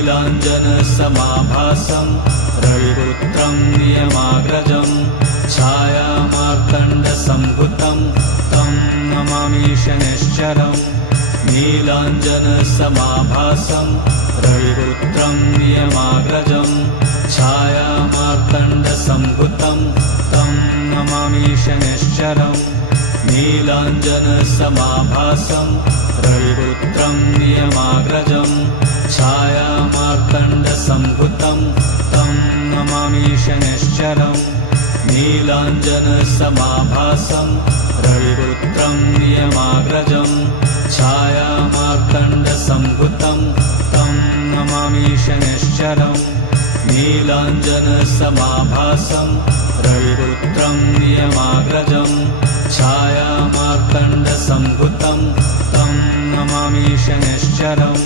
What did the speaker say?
नीलाञ्जनसमाभासं रविपुत्रं नियमाग्रजं छायामार्तण्डसम्भुतं तं नमामि शनैश्चरम् नीलाञ्जनसमाभासं रविपुत्रं नियमाग्रजं छायामार्तण्डसम्भुतं तं नमामि शनैश्चरम् नीलाञ्जनसमाभासं रविपुत्रं नियमाग्रजं छायामार्तण्डसम्भुतं तं नमामि शनैश्चरम् नीलाञ्जनसमाभासं रविपुत्रं नियमाग्रजं छायामार्तण्डसम्भुतं तं नमामि शनैश्चरम् नीलाञ्जनसमाभासं रविपुत्रं नियमाग्रजं छायामार्तण्डसम्भुतं तं नमामि शनैश्चरम्